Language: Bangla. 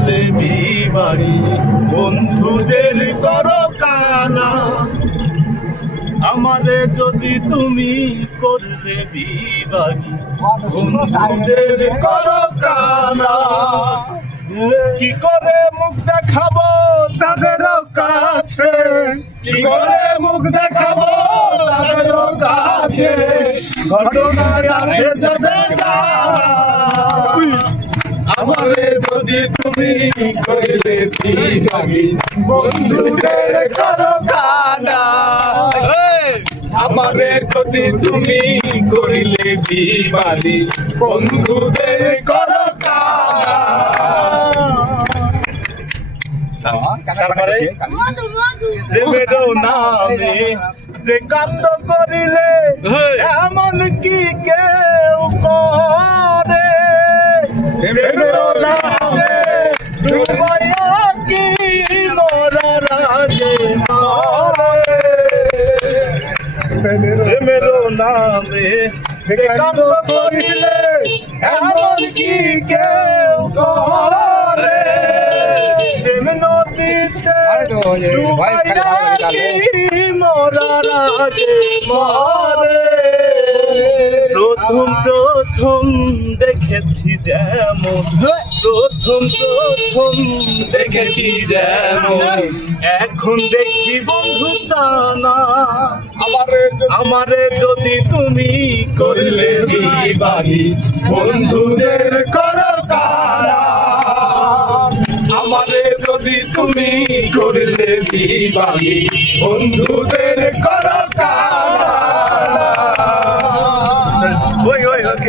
করলে বিবাড়ি, বন্ধুদের করো কানা। আমারে যদি তুমি করলে বিবাড়ি, বন্ধুদের করো কানা। কি করে মুখ দেখাবো তাদের কাছে, কি করে মুখ দেখাবো তাদের কাছে, ঘটনায় আছে যাদের আমারে যদি তুমি করলে বিবাড়ি, বন্ধুদের করো কানা। আমারে যদি তুমি করিলে বিবাড়ি, বন্ধুদের করো কানা। প্রেমের নামে যে কাণ্ড করিলে এমন কি কেউ করে, প্রেমের নামে ডুবাইয়া কি মরার আগে মরে। প্রেমের নামে যে কাণ্ড করিলে এমন কি কেউ করে, প্রেম নদীতে ডুবাইয়া কি মরার আগে মরে। প্রথম দেখেছি যেমন, প্রথম দেখেছি যেমন, এখন দেখি বন্ধু তা না। আমারে যদি তুমি করলে বিবাড়ি, বন্ধুদের করো কানা। আমারে যদি তুমি করলে বিবাড়ি, বন্ধুদের করো কানা।